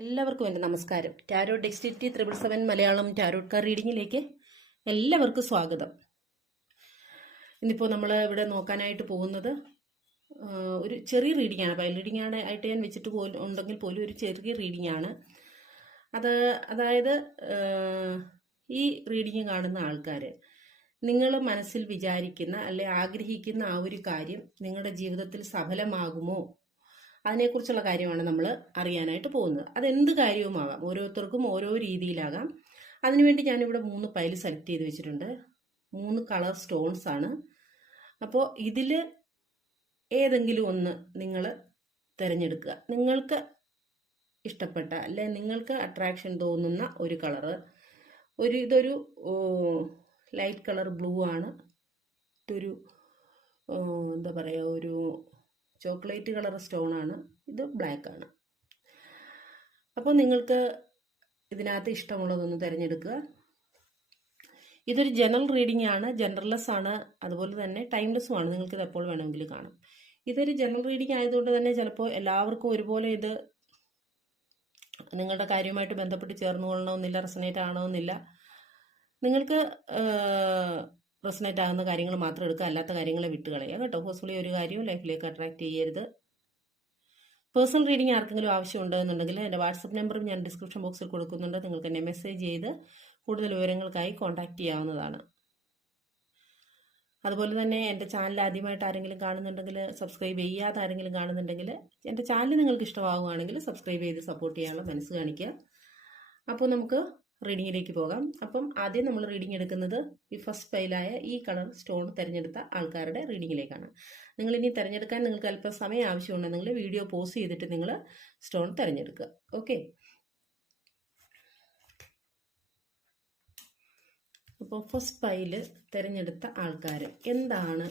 എല്ലാവർക്കും എന്റെ നമസ്കാരം. Tarot dexterity triple seven Malayalam tarot card റീഡിങ്ങിലേക്ക് എല്ലാവർക്കും സ്വാഗതം. ഇന്നിപ്പോൾ നമ്മൾ ഇവിടെ നോക്കാനായിട്ട് പോകുന്നത് ഒരു ചെറിയ റീഡിംഗ് ആണ്. ബൈ റീഡിംഗ് ആണ് ആയിട്ട് ഞാൻ വെച്ചിട്ട് പോലും ഉണ്ടെങ്കിൽ പോലും ഒരു ചെറിയ റീഡിംഗ് ആണ്. അത് അതായത് ഈ റീഡിങ് കാണുന്ന ആൾക്കാർ നിങ്ങൾ മനസ്സിൽ വിചാരിക്കുന്ന അല്ലെ ആഗ്രഹിക്കുന്ന ആ ഒരു കാര്യം നിങ്ങളുടെ ജീവിതത്തിൽ സഫലമാകുമോ? അതിനെക്കുറിച്ചുള്ള കാര്യമാണ് നമ്മൾ അറിയാനായിട്ട് പോകുന്നത്. അതെന്ത് കാര്യവുമാകാം ഓരോരുത്തർക്കും ഓരോ രീതിയിലാകാം. അതിനുവേണ്ടി ഞാനിവിടെ മൂന്ന് പൈൽ സെലക്ട് ചെയ്ത് വെച്ചിട്ടുണ്ട്. മൂന്ന് കളർ സ്റ്റോൺസ് ആണ്. അപ്പോൾ ഇതിൽ ഏതെങ്കിലും ഒന്ന് നിങ്ങൾ തിരഞ്ഞെടുക്കുക. നിങ്ങൾക്ക് ഇഷ്ടപ്പെട്ട അല്ലെ നിങ്ങൾക്ക് അട്രാക്ഷൻ തോന്നുന്ന ഒരു കളറ്. ഒരു ഇതൊരു ലൈറ്റ് കളർ ബ്ലൂ ആണ്. ഇതൊരു എന്താ പറയുക ഒരു ചോക്ലേറ്റ് കളർ സ്റ്റോൺ ആണ്. ഇത് ബ്ലാക്ക് ആണ്. അപ്പോൾ നിങ്ങൾക്ക് ഇതിനകത്ത് ഇഷ്ടമുള്ളതൊന്ന് തിരഞ്ഞെടുക്കുക. ഇതൊരു ജനറൽ റീഡിംഗ് ആണ്. ജനറൽലെസ് ആണ്. അതുപോലെ തന്നെ ടൈംലെസ്സും ആണ്. നിങ്ങൾക്ക് ഇത് എപ്പോൾ വേണമെങ്കിൽ കാണാം. ഇതൊരു ജനറൽ റീഡിംഗ് ആയതുകൊണ്ട് തന്നെ ചിലപ്പോൾ എല്ലാവർക്കും ഒരുപോലെ ഇത് നിങ്ങളുടെ കാര്യവുമായിട്ട് ബന്ധപ്പെട്ട് ചേർന്നുകൊള്ളണമെന്നില്ല റെസനേറ്റ് ആവണമെന്നില്ല. നിങ്ങൾക്ക് റെസനേറ്റ് ആകുന്ന കാര്യങ്ങൾ മാത്രം എടുക്കുക അല്ലാത്ത കാര്യങ്ങളെ വിട്ട് കളയുക. കേട്ടോ? ഹോസ്ഫുള്ളി ഒരു കാര്യവും ലൈഫിലേക്ക് അട്രാക്ട് ചെയ്യരുത്. പേഴ്സണൽ റീഡിംഗ് ആർക്കെങ്കിലും ആവശ്യമുണ്ട് എന്നുണ്ടെങ്കിൽ എന്റെ വാട്സപ്പ് നമ്പറും ഞാൻ ഡിസ്ക്രിപ്ഷൻ ബോക്സിൽ കൊടുക്കുന്നുണ്ട്. നിങ്ങൾക്ക് എന്നെ മെസ്സേജ് ചെയ്ത് കൂടുതൽ വിവരങ്ങൾക്കായി കോൺടാക്റ്റ് ചെയ്യാവുന്നതാണ്. അതുപോലെ തന്നെ എന്റെ ചാനൽ ആദ്യമായിട്ട് ആരെങ്കിലും കാണുന്നുണ്ടെങ്കിൽ സബ്സ്ക്രൈബ് ചെയ്യാതെ ആരെങ്കിലും കാണുന്നുണ്ടെങ്കിൽ എന്റെ ചാനൽ നിങ്ങൾക്ക് ഇഷ്ടമാവുകയാണെങ്കിൽ സബ്സ്ക്രൈബ് ചെയ്ത് സപ്പോർട്ട് ചെയ്യാനുള്ള മനസ്സ് കാണിക്കുക. അപ്പോൾ നമുക്ക് റീഡിങ്ങിലേക്ക് പോകാം. അപ്പം ആദ്യം നമ്മൾ റീഡിംഗ് എടുക്കുന്നത് ഈ ഫസ്റ്റ് പൈലായ ഈ കളർ സ്റ്റോൺ തിരഞ്ഞെടുത്ത ആൾക്കാരുടെ റീഡിങ്ങിലേക്കാണ് നിങ്ങൾ ഇനി തിരഞ്ഞെടുക്കാൻ നിങ്ങൾക്ക് അല്പം സമയം ആവശ്യമുണ്ടെങ്കിൽ വീഡിയോ പോസ് ചെയ്തിട്ട് നിങ്ങൾ സ്റ്റോൺ തിരഞ്ഞെടുക്കുക. ഓക്കെ അപ്പോൾ ഫസ്റ്റ് ഫയൽ തിരഞ്ഞെടുത്ത ആൾക്കാർ എന്താണ്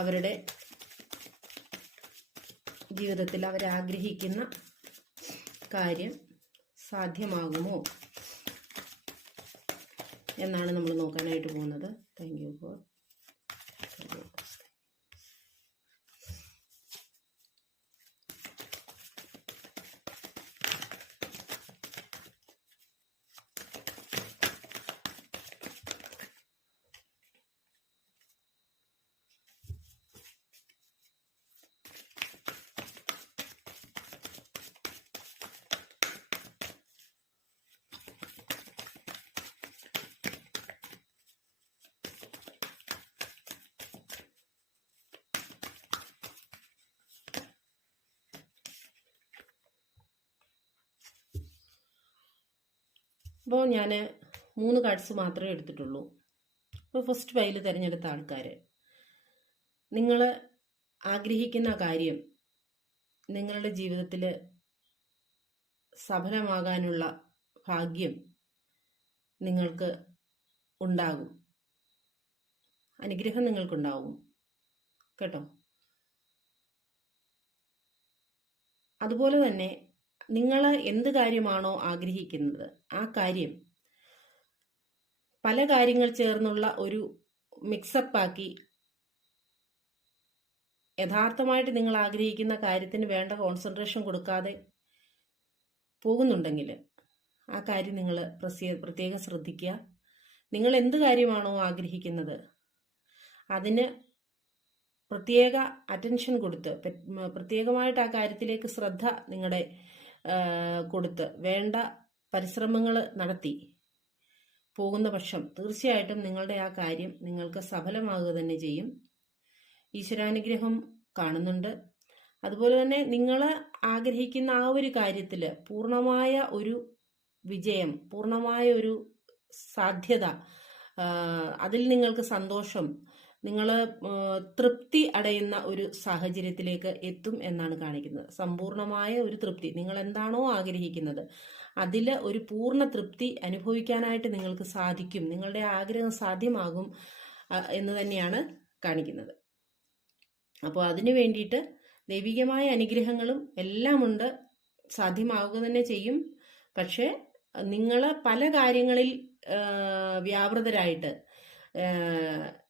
അവരുടെ ജീവിതത്തിൽ അവരാഗ്രഹിക്കുന്ന കാര്യം സാധ്യമാകുമോ? എന്നാണ് നമ്മൾ നോക്കാനായിട്ട് പോകുന്നത്. താങ്ക് യു ഫോർ അപ്പോൾ ഞാൻ മൂന്ന് കാർഡ്സ് മാത്രമേ എടുത്തിട്ടുള്ളൂ. അപ്പോൾ ഫസ്റ്റ് പൈൽ തിരഞ്ഞെടുത്ത ആൾക്കാർ നിങ്ങൾ ആഗ്രഹിക്കുന്ന കാര്യം നിങ്ങളുടെ ജീവിതത്തിൽ സഫലമാകാനുള്ള ഭാഗ്യം നിങ്ങൾക്ക് ഉണ്ടാകും. അനുഗ്രഹം നിങ്ങൾക്കുണ്ടാവും കേട്ടോ? അതുപോലെ തന്നെ നിങ്ങൾ എന്ത് കാര്യമാണോ ആഗ്രഹിക്കുന്നത്? ആ കാര്യം പല കാര്യങ്ങൾ ചേർന്നുള്ള ഒരു മിക്സപ്പ് ആക്കി യഥാർത്ഥമായിട്ട് നിങ്ങൾ ആഗ്രഹിക്കുന്ന കാര്യത്തിന് വേണ്ട കോൺസെൻട്രേഷൻ കൊടുക്കാതെ പോകുന്നുണ്ടെങ്കിൽ ആ കാര്യം നിങ്ങൾ പ്രത്യേകം ശ്രദ്ധിക്കുക. നിങ്ങൾ എന്ത് കാര്യമാണോ ആഗ്രഹിക്കുന്നത് അതിന് പ്രത്യേക അറ്റൻഷൻ കൊടുത്ത് പ്രത്യേകമായിട്ട് ആ കാര്യത്തിലേക്ക് ശ്രദ്ധ നിങ്ങളുടെ കൊടുത്ത് വേണ്ട പരിശ്രമങ്ങൾ നടത്തി. പോകുന്ന പക്ഷം തീർച്ചയായിട്ടും നിങ്ങളുടെ ആ കാര്യം നിങ്ങൾക്ക് സഫലമാകുക തന്നെ ചെയ്യും. ഈശ്വരാനുഗ്രഹം കാണുന്നുണ്ട്. അതുപോലെ തന്നെ നിങ്ങൾ ആഗ്രഹിക്കുന്ന ആ ഒരു കാര്യത്തിൽ പൂർണമായ ഒരു വിജയം പൂർണമായ ഒരു സാധ്യത അതിൽ നിങ്ങൾക്ക് സന്തോഷം നിങ്ങൾ തൃപ്തി അടയുന്ന ഒരു സാഹചര്യത്തിലേക്ക് എത്തും എന്നാണ് കാണിക്കുന്നത്. സമ്പൂർണമായ ഒരു തൃപ്തി. നിങ്ങൾ എന്താണോ ആഗ്രഹിക്കുന്നത് അതിൽ ഒരു പൂർണ തൃപ്തി അനുഭവിക്കാനായിട്ട് നിങ്ങൾക്ക് സാധിക്കും. നിങ്ങളുടെ ആഗ്രഹം സാധ്യമാകും എന്ന് തന്നെയാണ് കാണിക്കുന്നത്. അപ്പോൾ അതിനു വേണ്ടിയിട്ട് ദൈവികമായ അനുഗ്രഹങ്ങളും എല്ലാമുണ്ട്. സാധ്യമാവുക തന്നെ ചെയ്യും. പക്ഷേ നിങ്ങൾ പല കാര്യങ്ങളിൽ വ്യാപൃതരായിട്ട്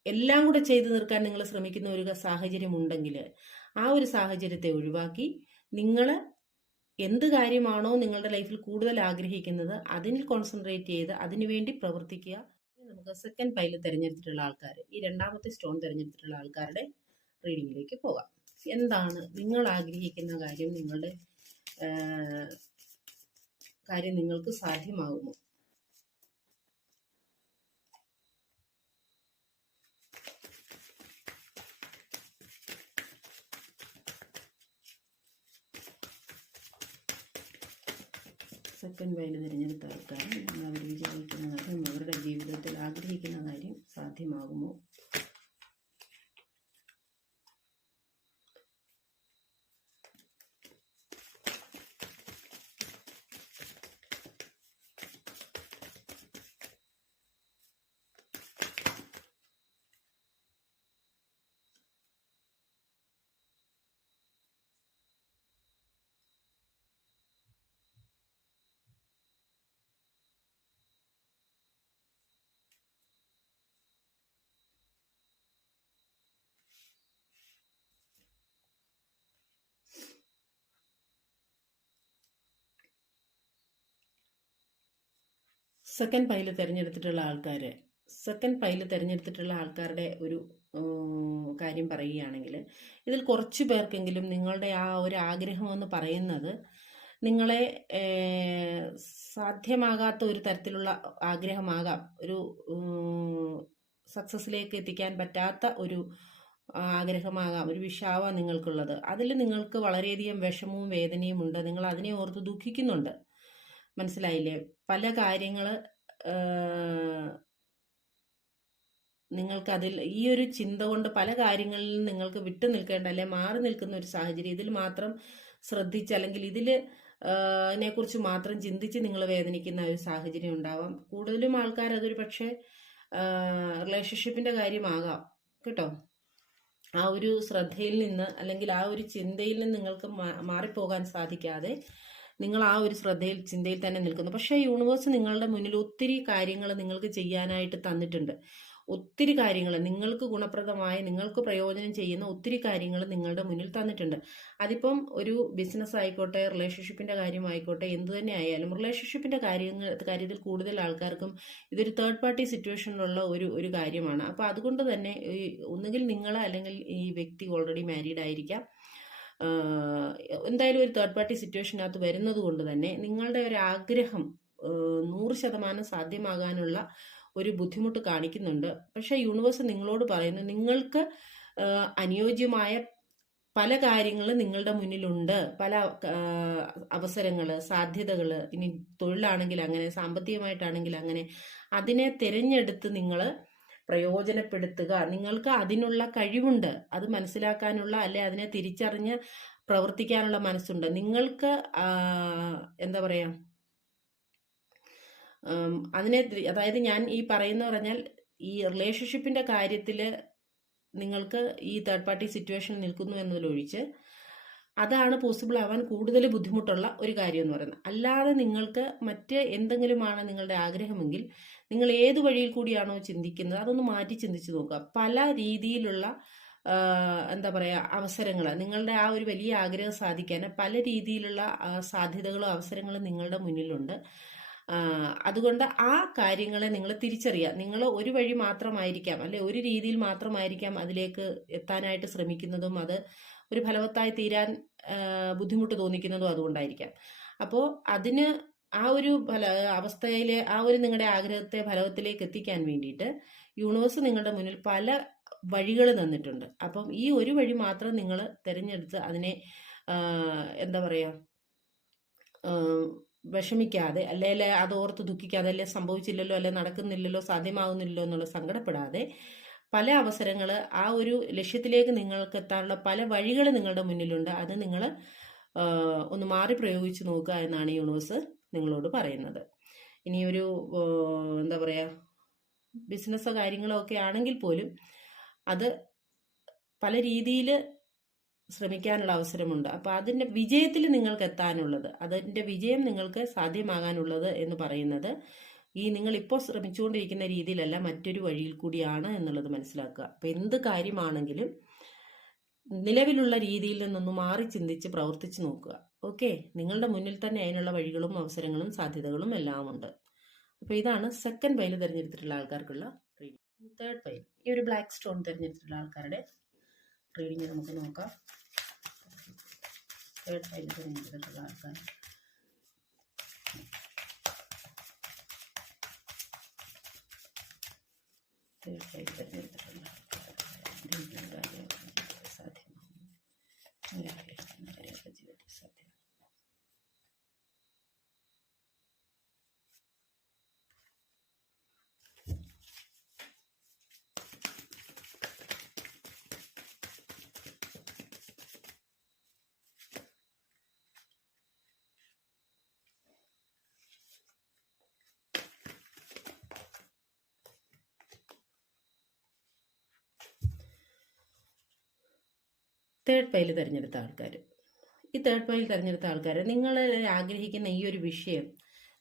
എല്ലാം കൂടെ ചെയ്തു തീർക്കാൻ നിങ്ങൾ ശ്രമിക്കുന്ന ഒരു സാഹചര്യം ഉണ്ടെങ്കിൽ ആ ഒരു സാഹചര്യത്തെ ഒഴിവാക്കി നിങ്ങൾ എന്ത് കാര്യമാണോ നിങ്ങളുടെ ലൈഫിൽ കൂടുതൽ ആഗ്രഹിക്കുന്നത് അതിൽ കോൺസെൻട്രേറ്റ് ചെയ്ത് അതിനുവേണ്ടി പ്രവർത്തിക്കുക. നമുക്ക് സെക്കൻഡ് പൈൽ തിരഞ്ഞെടുത്തിട്ടുള്ള ആൾക്കാർ ഈ രണ്ടാമത്തെ സ്റ്റോൺ തിരഞ്ഞെടുത്തിട്ടുള്ള ആൾക്കാരുടെ റീഡിങ്ങിലേക്ക് പോകാം. എന്താണ് നിങ്ങൾ ആഗ്രഹിക്കുന്ന കാര്യം നിങ്ങളുടെ കാര്യം നിങ്ങൾക്ക് സാധ്യമാകുമോ? സെക്കൻഡ് വൈൽ തിരഞ്ഞെടുത്ത ആൾക്കാർ നിങ്ങൾ അവർ വിചാരിക്കുന്ന കാര്യം അവരുടെ ജീവിതത്തിൽ ആഗ്രഹിക്കുന്ന കാര്യം സാധ്യമാകുമോ? സെക്കൻഡ് പൈൽ തിരഞ്ഞെടുത്തിട്ടുള്ള ആൾക്കാർ സെക്കൻഡ് പൈൽ തിരഞ്ഞെടുത്തിട്ടുള്ള ആൾക്കാരുടെ ഒരു കാര്യം പറയുകയാണെങ്കിൽ ഇതിൽ കുറച്ച് പേർക്കെങ്കിലും നിങ്ങളുടെ ആ ഒരു ആഗ്രഹമെന്ന് പറയുന്നത് നിങ്ങളെ സാധ്യമാകാത്ത ഒരു തരത്തിലുള്ള ആഗ്രഹമാകാം. ഒരു സക്സസ്സിലേക്ക് എത്തിക്കാൻ പറ്റാത്ത ഒരു ആഗ്രഹമാകാം. ഒരു വിഷാവാം നിങ്ങൾക്കുള്ളത്. അതിൽ നിങ്ങൾക്ക് വളരെയധികം വിഷമവും വേദനയും ഉണ്ട്. നിങ്ങൾ അതിനെ ഓർത്ത് ദുഃഖിക്കുന്നുണ്ട്. മനസ്സിലായില്ലേ? പല കാര്യങ്ങൾ നിങ്ങൾക്ക് അതിൽ ഈ ഒരു ചിന്ത കൊണ്ട് പല കാര്യങ്ങളിൽ നിങ്ങൾക്ക് വിട്ടു നിൽക്കേണ്ട അല്ലെ മാറി നിൽക്കുന്ന ഒരു സാഹചര്യം. ഇതിൽ മാത്രം ശ്രദ്ധിച്ച് അല്ലെങ്കിൽ ഇതിൽ കുറിച്ച് മാത്രം ചിന്തിച്ച് നിങ്ങൾ വേദനിക്കുന്ന ഒരു സാഹചര്യം ഉണ്ടാവാം. കൂടുതലും ആൾക്കാർ അതൊരു പക്ഷേ റിലേഷൻഷിപ്പിന്റെ കാര്യമാകാം. കേട്ടോ? ആ ഒരു ശ്രദ്ധയിൽ നിന്ന് അല്ലെങ്കിൽ ആ ഒരു ചിന്തയിൽ നിന്ന് നിങ്ങൾക്ക് മാറിപ്പോകാൻ സാധിക്കാതെ നിങ്ങൾ ആ ഒരു ശ്രദ്ധയിൽ ചിന്തയിൽ തന്നെ നിൽക്കുന്നു. പക്ഷേ യൂണിവേഴ്സ് നിങ്ങളുടെ മുന്നിൽ ഒത്തിരി കാര്യങ്ങൾ നിങ്ങൾക്ക് ചെയ്യാനായിട്ട് തന്നിട്ടുണ്ട്. ഒത്തിരി കാര്യങ്ങൾ നിങ്ങൾക്ക് ഗുണപ്രദമായ നിങ്ങൾക്ക് പ്രയോജനം ചെയ്യുന്ന ഒത്തിരി കാര്യങ്ങൾ നിങ്ങളുടെ മുന്നിൽ തന്നിട്ടുണ്ട്. അതിപ്പം ഒരു ബിസിനസ് ആയിക്കോട്ടെ റിലേഷൻഷിപ്പിന്റെ കാര്യമായിക്കോട്ടെ എന്ത് തന്നെ ആയാലും റിലേഷൻഷിപ്പിന്റെ കാര്യങ്ങൾ കാര്യത്തിൽ കൂടുതൽ ആൾക്കാർക്കും ഇതൊരു തേർഡ് പാർട്ടി സിറ്റുവേഷനിലുള്ള ഒരു ഒരു കാര്യമാണ്. അപ്പോൾ അതുകൊണ്ട് തന്നെ ഒന്നുകിൽ നിങ്ങൾ അല്ലെങ്കിൽ ഈ വ്യക്തി ഓൾറെഡി മാരീഡ് ആയിരിക്കാം. എന്തായാലും ഒരു തേർഡ് പാർട്ടി സിറ്റുവേഷനകത്ത് വരുന്നത് കൊണ്ട് തന്നെ നിങ്ങളുടെ ഒരു ആഗ്രഹം നൂറ് ശതമാനം സാധ്യമാകാനുള്ള ഒരു ബുദ്ധിമുട്ട് കാണിക്കുന്നുണ്ട്. പക്ഷെ യൂണിവേഴ്സ് നിങ്ങളോട് പറയുന്നു നിങ്ങൾക്ക് അനുയോജ്യമായ പല കാര്യങ്ങളും നിങ്ങളുടെ മുന്നിലുണ്ട്. പല അവസരങ്ങൾ സാധ്യതകൾ ഇനി തൊഴിലാണെങ്കിൽ അങ്ങനെ സാമ്പത്തികമായിട്ടാണെങ്കിൽ അങ്ങനെ. അതിനെ തിരഞ്ഞെടുത്ത് നിങ്ങൾ പ്രയോജനപ്പെടുത്തുക. നിങ്ങൾക്ക് അതിനുള്ള കഴിവുണ്ട്. അത് മനസ്സിലാക്കാനുള്ള അല്ലെ അതിനെ തിരിച്ചറിഞ്ഞ് പ്രവർത്തിക്കാനുള്ള മനസ്സുണ്ട്. നിങ്ങൾക്ക് എന്താ പറയാ അതിനെ അതായത് ഞാൻ ഈ പറയുന്ന പറഞ്ഞാൽ ഈ റിലേഷൻഷിപ്പിന്റെ കാര്യത്തിൽ നിങ്ങൾക്ക് ഈ തേർഡ് പാർട്ടി സിറ്റുവേഷൻ നിൽക്കുന്നു എന്നതിലൊഴിച്ച് അതാണ് പോസിബിൾ ആവാൻ കൂടുതൽ ബുദ്ധിമുട്ടുള്ള ഒരു കാര്യം എന്ന് പറയുന്നത്. അല്ലാതെ നിങ്ങൾക്ക് മറ്റ് എന്തെങ്കിലുമാണ് നിങ്ങളുടെ ആഗ്രഹമെങ്കിൽ നിങ്ങൾ ഏത് വഴിയിൽ കൂടിയാണോ ചിന്തിക്കുന്നത് അതൊന്ന് മാറ്റി ചിന്തിച്ച് നോക്കുക. പല രീതിയിലുള്ള എന്താ പറയുക അവസരങ്ങൾ നിങ്ങളുടെ ആ ഒരു വലിയ ആഗ്രഹം സാധിക്കാൻ പല രീതിയിലുള്ള സാധ്യതകളും അവസരങ്ങളും നിങ്ങളുടെ മുന്നിലുണ്ട്. അതുകൊണ്ട് ആ കാര്യങ്ങളെ നിങ്ങൾ തിരിച്ചറിയുക. നിങ്ങൾ ഒരു വഴി മാത്രമായിരിക്കാം അല്ലെ ഒരു രീതിയിൽ മാത്രമായിരിക്കാം അതിലേക്ക് എത്താനായിട്ട് ശ്രമിക്കുന്നതും അത് ഒരു ഫലവത്തായി തീരാൻ ബുദ്ധിമുട്ട് തോന്നിക്കുന്നതും അതുകൊണ്ടായിരിക്കാം. അപ്പോൾ അതിന് ആ ഒരു ഫല അവസ്ഥയിലെ ആ ഒരു നിങ്ങളുടെ ആഗ്രഹത്തെ ഫലവത്തിലേക്ക് എത്തിക്കാൻ വേണ്ടിയിട്ട് യൂണിവേഴ്സ് നിങ്ങളുടെ മുന്നിൽ പല വഴികൾ തന്നിട്ടുണ്ട്. അപ്പം ഈ ഒരു വഴി മാത്രം നിങ്ങൾ തിരഞ്ഞെടുത്ത് അതിനെ എന്താ പറയുക വിഷമിക്കാതെ അല്ലെങ്കിൽ അത് ഓർത്ത് ദുഃഖിക്കാതെ അല്ലെ സംഭവിച്ചില്ലല്ലോ അല്ലെ നടക്കുന്നില്ലല്ലോ സാധ്യമാകുന്നില്ലല്ലോ എന്നുള്ള സങ്കടപ്പെടാതെ പല അവസരങ്ങൾ ആ ഒരു ലക്ഷ്യത്തിലേക്ക് നിങ്ങൾക്ക് എത്താനുള്ള പല വഴികൾ നിങ്ങളുടെ മുന്നിലുണ്ട്. അത് നിങ്ങൾ ഒന്ന് മാറി പ്രയോഗിച്ച് നോക്കുക എന്നാണ് യൂണിവേഴ്സ് നിങ്ങളോട് പറയുന്നത്. ഇനിയൊരു എന്താ പറയുക ബിസിനസ്സോ കാര്യങ്ങളോ ഒക്കെ ആണെങ്കിൽ പോലും അത് പല രീതിയിൽ ശ്രമിക്കാനുള്ള അവസരമുണ്ട്. അപ്പോൾ അതിന്റെ വിജയത്തിൽ നിങ്ങൾക്ക് എത്താനുള്ളത് അതിന്റെ വിജയം നിങ്ങൾക്ക് സാധ്യമാകാനുള്ളത് എന്ന് പറയുന്നത് ഈ നിങ്ങൾ ഇപ്പോൾ ശ്രമിച്ചുകൊണ്ടിരിക്കുന്ന രീതിയിലല്ല മറ്റൊരു വഴിയിൽ കൂടിയാണ് എന്നുള്ളത് മനസ്സിലാക്കുക. അപ്പോൾ എന്ത് കാര്യമാണെങ്കിലും നിലവിലുള്ള രീതിയിൽ നിന്നൊന്ന് മാറി ചിന്തിച്ച് പ്രവർത്തിച്ച് നോക്കുക. ഓക്കെ? നിങ്ങളുടെ മുന്നിൽ തന്നെ അതിനുള്ള വഴികളും അവസരങ്ങളും സാധ്യതകളും എല്ലാം ഉണ്ട് അപ്പോൾ ഇതാണ് സെക്കൻഡ് പൈൽ തിരഞ്ഞെടുത്തിട്ടുള്ള ആൾക്കാർക്കുള്ള റീഡിങ് തേർഡ് പൈൽ ഈ ഒരു ബ്ലാക്ക് സ്റ്റോൺ തിരഞ്ഞെടുത്തിട്ടുള്ള ആൾക്കാരുടെ റീഡിങ് നമുക്ക് നോക്കാം. തേർഡ് പൈൽ തിരഞ്ഞെടുത്തിട്ടുള്ള ആൾക്കാർ തേർഡ് പൈൽ തിരഞ്ഞെടുത്തിട്ടുള്ള ആൾക്കാർ സാധ്യമാകും ജീവിതത്തിൽ സാധ്യമാണ് തേർഡ് പൈൽ തിരഞ്ഞെടുത്ത ആൾക്കാർ ഈ തേർഡ് പൈൽ തിരഞ്ഞെടുത്ത ആൾക്കാർ നിങ്ങൾ ആഗ്രഹിക്കുന്ന ഈ ഒരു വിഷയം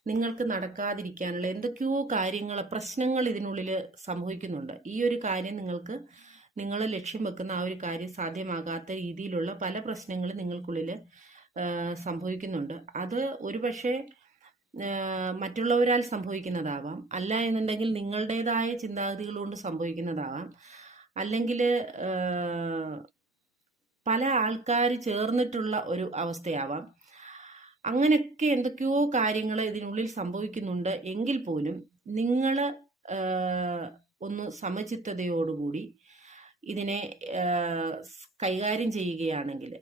നിങ്ങൾക്ക് നടക്കാതിരിക്കാനുള്ള എന്തൊക്കെയോ കാര്യങ്ങൾ പ്രശ്നങ്ങൾ ഇതിനുള്ളിൽ സംഭവിക്കുന്നുണ്ട്. ഈ ഒരു കാര്യം നിങ്ങൾക്ക് നിങ്ങൾ ലക്ഷ്യം വെക്കുന്ന ആ ഒരു കാര്യം സാധ്യമാകാത്ത രീതിയിലുള്ള പല പ്രശ്നങ്ങളും നിങ്ങൾക്കുള്ളിൽ സംഭവിക്കുന്നുണ്ട്. അത് ഒരുപക്ഷെ മറ്റുള്ളവരാൽ സംഭവിക്കുന്നതാവാം. അല്ല എന്നുണ്ടെങ്കിൽ നിങ്ങളുടേതായ ചിന്താഗതികൾ കൊണ്ട് സംഭവിക്കുന്നതാവാം. അല്ലെങ്കിൽ പല ആൾക്കാർ ചേർന്നിട്ടുള്ള ഒരു അവസ്ഥയാവാം. അങ്ങനെയൊക്കെ എന്തൊക്കെയോ കാര്യങ്ങൾ ഇതിനുള്ളിൽ സംഭവിക്കുന്നുണ്ട്. എങ്കിൽ പോലും നിങ്ങൾ ഒന്ന് സമചിത്തതയോടുകൂടി ഇതിനെ കൈകാര്യം ചെയ്യുകയാണെങ്കിൽ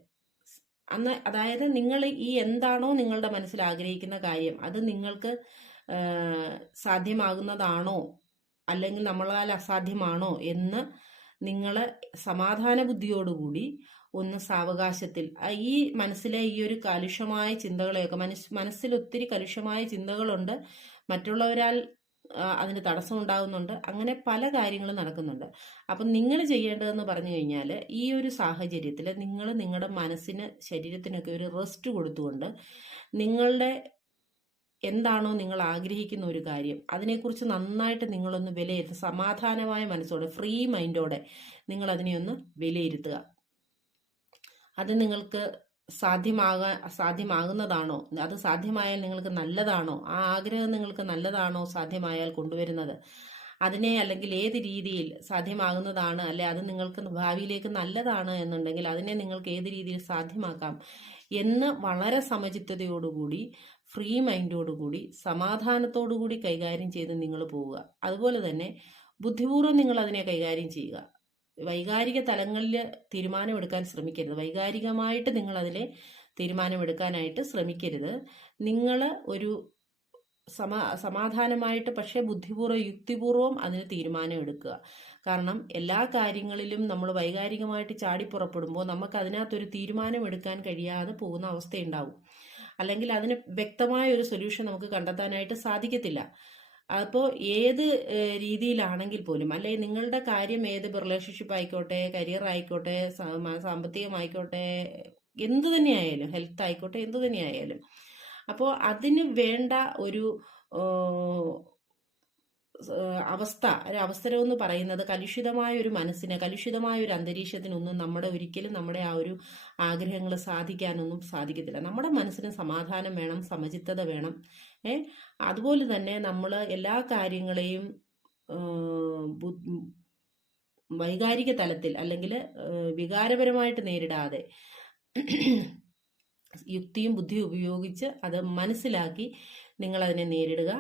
അന്ന് അതായത് നിങ്ങൾ ഈ എന്താണോ നിങ്ങളുടെ മനസ്സിൽ ആഗ്രഹിക്കുന്ന കാര്യം അത് നിങ്ങൾക്ക് സാധ്യമാകുന്നതാണോ? അല്ലെങ്കിൽ നമ്മളാൽ അസാധ്യമാണോ എന്ന് നിങ്ങൾ സമാധാന ബുദ്ധിയോടുകൂടി ഒന്ന് സാവകാശത്തിൽ ഈ മനസ്സിലെ ഈ ഒരു കലുഷമായ ചിന്തകളെയൊക്കെ മനസ് മനസ്സിൽ ഒത്തിരി കലുഷമായ ചിന്തകളുണ്ട്. മറ്റുള്ളവരാൽ അതിന് തടസ്സം ഉണ്ടാകുന്നുണ്ട് അങ്ങനെ പല കാര്യങ്ങളും നടക്കുന്നുണ്ട്. അപ്പം നിങ്ങൾ ചെയ്യേണ്ടതെന്ന് പറഞ്ഞു കഴിഞ്ഞാൽ ഈ ഒരു സാഹചര്യത്തിൽ നിങ്ങൾ നിങ്ങളുടെ മനസ്സിന് ശരീരത്തിനൊക്കെ ഒരു റെസ്റ്റ് കൊടുത്തുകൊണ്ട് നിങ്ങളുടെ എന്താണോ നിങ്ങൾ ആഗ്രഹിക്കുന്ന ഒരു കാര്യം അതിനെക്കുറിച്ച് നന്നായിട്ട് നിങ്ങളൊന്ന് വിലയിരുത്തുക സമാധാനമായ മനസ്സോടെ ഫ്രീ മൈൻഡോടെ നിങ്ങൾ അതിനെ ഒന്ന് വിലയിരുത്തുക. അത് നിങ്ങൾക്ക് സാധ്യമാകാൻ സാധ്യമാകുന്നതാണോ? അത് സാധ്യമായാൽ നിങ്ങൾക്ക് നല്ലതാണോ? ആ ആഗ്രഹം നിങ്ങൾക്ക് നല്ലതാണോ സാധ്യമായാൽ കൊണ്ടുവരുന്നത്? അതിനെ അല്ലെങ്കിൽ ഏത് രീതിയിൽ സാധ്യമാകുന്നതാണ്? അല്ലെ അത് നിങ്ങൾക്ക് ഭാവിയിലേക്ക് നല്ലതാണ് എന്നുണ്ടെങ്കിൽ അതിനെ നിങ്ങൾക്ക് ഏത് രീതിയിൽ സാധ്യമാക്കാം എന്ന് വളരെ സമചിത്തതയോടുകൂടി ഫ്രീ മൈൻഡോടുകൂടി സമാധാനത്തോടുകൂടി കൈകാര്യം ചെയ്ത് നിങ്ങൾ പോവുക. അതുപോലെ തന്നെ ബുദ്ധിപൂർവം നിങ്ങൾ അതിനെ കൈകാര്യം ചെയ്യുക. വൈകാരിക തലങ്ങളിൽ തീരുമാനമെടുക്കാൻ ശ്രമിക്കരുത്. വൈകാരികമായിട്ട് നിങ്ങൾ അതിലെ തീരുമാനമെടുക്കാനായിട്ട് ശ്രമിക്കരുത്. നിങ്ങൾ ഒരു സമാ സമാധാനമായിട്ട് പക്ഷേ ബുദ്ധിപൂർവം യുക്തിപൂർവം അതിന് തീരുമാനം എടുക്കുക. കാരണം എല്ലാ കാര്യങ്ങളിലും നമ്മൾ വൈകാരികമായിട്ട് ചാടിപ്പുറപ്പെടുമ്പോൾ നമുക്ക് അതിനകത്തൊരു തീരുമാനം എടുക്കാൻ കഴിയാതെ പോകുന്ന അവസ്ഥയുണ്ടാവും. അല്ലെങ്കിൽ അതിന് വ്യക്തമായ ഒരു സൊല്യൂഷൻ നമുക്ക് കണ്ടെത്താനായിട്ട് സാധിക്കത്തില്ല. അപ്പോൾ ഏത് രീതിയിലാണെങ്കിൽ പോലും അല്ലെങ്കിൽ നിങ്ങളുടെ കാര്യം ഏത് റിലേഷൻഷിപ്പ് ആയിക്കോട്ടെ കരിയർ ആയിക്കോട്ടെ സാമ്പത്തികമായിക്കോട്ടെ എന്ത് തന്നെയായാലും ഹെൽത്ത് ആയിക്കോട്ടെ എന്ത് തന്നെയായാലും. അപ്പോൾ അതിന് വേണ്ട ഒരു അവസ്ഥ ഒരു അവസരം എന്ന് പറയുന്നത് കലുഷിതമായ ഒരു മനസ്സിനെ കലുഷിതമായ ഒരു അന്തരീക്ഷത്തിനൊന്നും നമ്മുടെ ഒരിക്കലും നമ്മുടെ ആ ഒരു ആഗ്രഹങ്ങൾ സാധിക്കാനൊന്നും സാധിക്കത്തില്ല. നമ്മുടെ മനസ്സിന് സമാധാനം വേണം സമചിത്തത വേണം. ഏ അതുപോലെ തന്നെ നമ്മൾ എല്ലാ കാര്യങ്ങളെയും വൈകാരിക തലത്തിൽ അല്ലെങ്കിൽ വികാരപരമായിട്ട് നേരിടാതെ യുക്തിയും ബുദ്ധിയും ഉപയോഗിച്ച് അത് മനസ്സിലാക്കി നിങ്ങൾ അതിനെ നേരിടുക.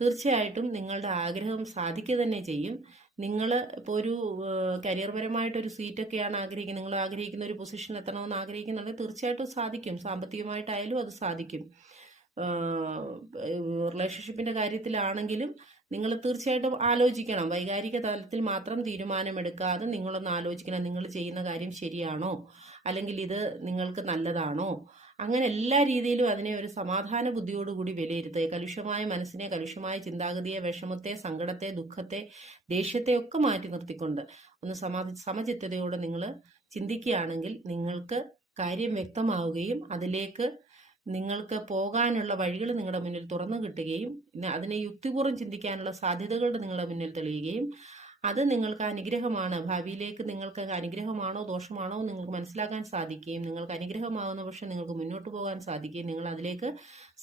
തീർച്ചയായിട്ടും നിങ്ങളുടെ ആഗ്രഹം സാധിക്കുക തന്നെ ചെയ്യും. നിങ്ങൾ ഇപ്പോൾ ഒരു കരിയർ പരമായിട്ടൊരു സീറ്റൊക്കെയാണ് ആഗ്രഹിക്കുന്നത്. നിങ്ങൾ ആഗ്രഹിക്കുന്ന ഒരു പൊസിഷൻ എത്തണമെന്ന് ആഗ്രഹിക്കുന്നുണ്ടെങ്കിൽ തീർച്ചയായിട്ടും സാധിക്കും. സാമ്പത്തികമായിട്ടായാലും അത് സാധിക്കും. റിലേഷൻഷിപ്പിന്റെ കാര്യത്തിലാണെങ്കിലും നിങ്ങൾ തീർച്ചയായിട്ടും ആലോചിക്കണം. വൈകാരിക തലത്തിൽ മാത്രം തീരുമാനമെടുക്കാതെ നിങ്ങളൊന്ന് ആലോചിക്കണം. നിങ്ങൾ ചെയ്യുന്ന കാര്യം ശരിയാണോ? അല്ലെങ്കിൽ ഇത് നിങ്ങൾക്ക് നല്ലതാണോ? അങ്ങനെ എല്ലാ രീതിയിലും അതിനെ ഒരു സമാധാന ബുദ്ധിയോടുകൂടി വിലയിരുത്തുക. കലുഷമായ മനസ്സിനെ കലുഷമായ ചിന്താഗതിയെ വിഷമത്തെ സങ്കടത്തെ ദുഃഖത്തെ ദേഷ്യത്തെ ഒക്കെ മാറ്റി നിർത്തിക്കൊണ്ട് ഒന്ന് സമാധി സമചിത്തതയോടെ നിങ്ങൾ ചിന്തിക്കുകയാണെങ്കിൽ നിങ്ങൾക്ക് കാര്യം വ്യക്തമാവുകയും അതിലേക്ക് നിങ്ങൾക്ക് പോകാനുള്ള വഴികൾ നിങ്ങളുടെ മുന്നിൽ തുറന്നു കിട്ടുകയും അതിനെ യുക്തിപൂർവം ചിന്തിക്കാനുള്ള സാധ്യതകൾ നിങ്ങളുടെ മുന്നിൽ തെളിയുകയും അത് നിങ്ങൾക്ക് അനുഗ്രഹമാണ്. ഭാവിയിലേക്ക് നിങ്ങൾക്ക് അനുഗ്രഹമാണോ ദോഷമാണോ നിങ്ങൾക്ക് മനസ്സിലാക്കാൻ സാധിക്കുകയും നിങ്ങൾക്ക് അനുഗ്രഹമാകുന്ന പക്ഷേ നിങ്ങൾക്ക് മുന്നോട്ട് പോകാൻ സാധിക്കുകയും നിങ്ങൾ അതിലേക്ക്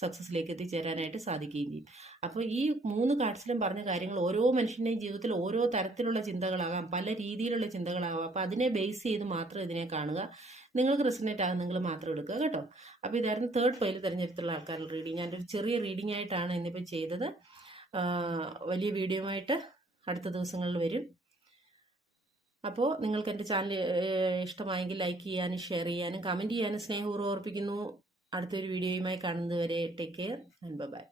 സക്സസ്സിലേക്ക് എത്തിച്ചേരാനായിട്ട് സാധിക്കുകയും ചെയ്യും. അപ്പോൾ ഈ മൂന്ന് കാർഡ്സിലും പറഞ്ഞ കാര്യങ്ങൾ ഓരോ മനുഷ്യന്റെയും ജീവിതത്തിൽ ഓരോ തരത്തിലുള്ള ചിന്തകളാകാം പല രീതിയിലുള്ള ചിന്തകളാകാം. അപ്പോൾ അതിനെ ബേസ് ചെയ്ത് മാത്രം ഇതിനെ കാണുക. നിങ്ങൾക്ക് റെസിനേറ്റ് നിങ്ങൾ മാത്രം എടുക്കുക കേട്ടോ. അപ്പോൾ ഇതായിരുന്നു തേർഡ് പേയിൽ തിരഞ്ഞെടുത്തുള്ള ആൾക്കാരുടെ റീഡിങ് ഞാനൊരു ചെറിയ റീഡിംഗ് ആയിട്ടാണ് ഇന്നിപ്പോൾ ചെയ്തത്. വലിയ വീഡിയോ ആയിട്ട് അടുത്ത ദിവസങ്ങളിൽ വരും. അപ്പോൾ നിങ്ങൾക്ക് എന്റെ ചാനൽ ഇഷ്ടമായെങ്കിൽ ലൈക്ക് ചെയ്യാനും ഷെയർ ചെയ്യാനും കമന്റ് ചെയ്യാനും സ്നേഹപൂർവം ഓർപ്പിക്കുന്നു. അടുത്തൊരു വീഡിയോയുമായി കാണുന്നതുവരെ ടേക്ക് കെയർ ആൻഡ് ബൈ.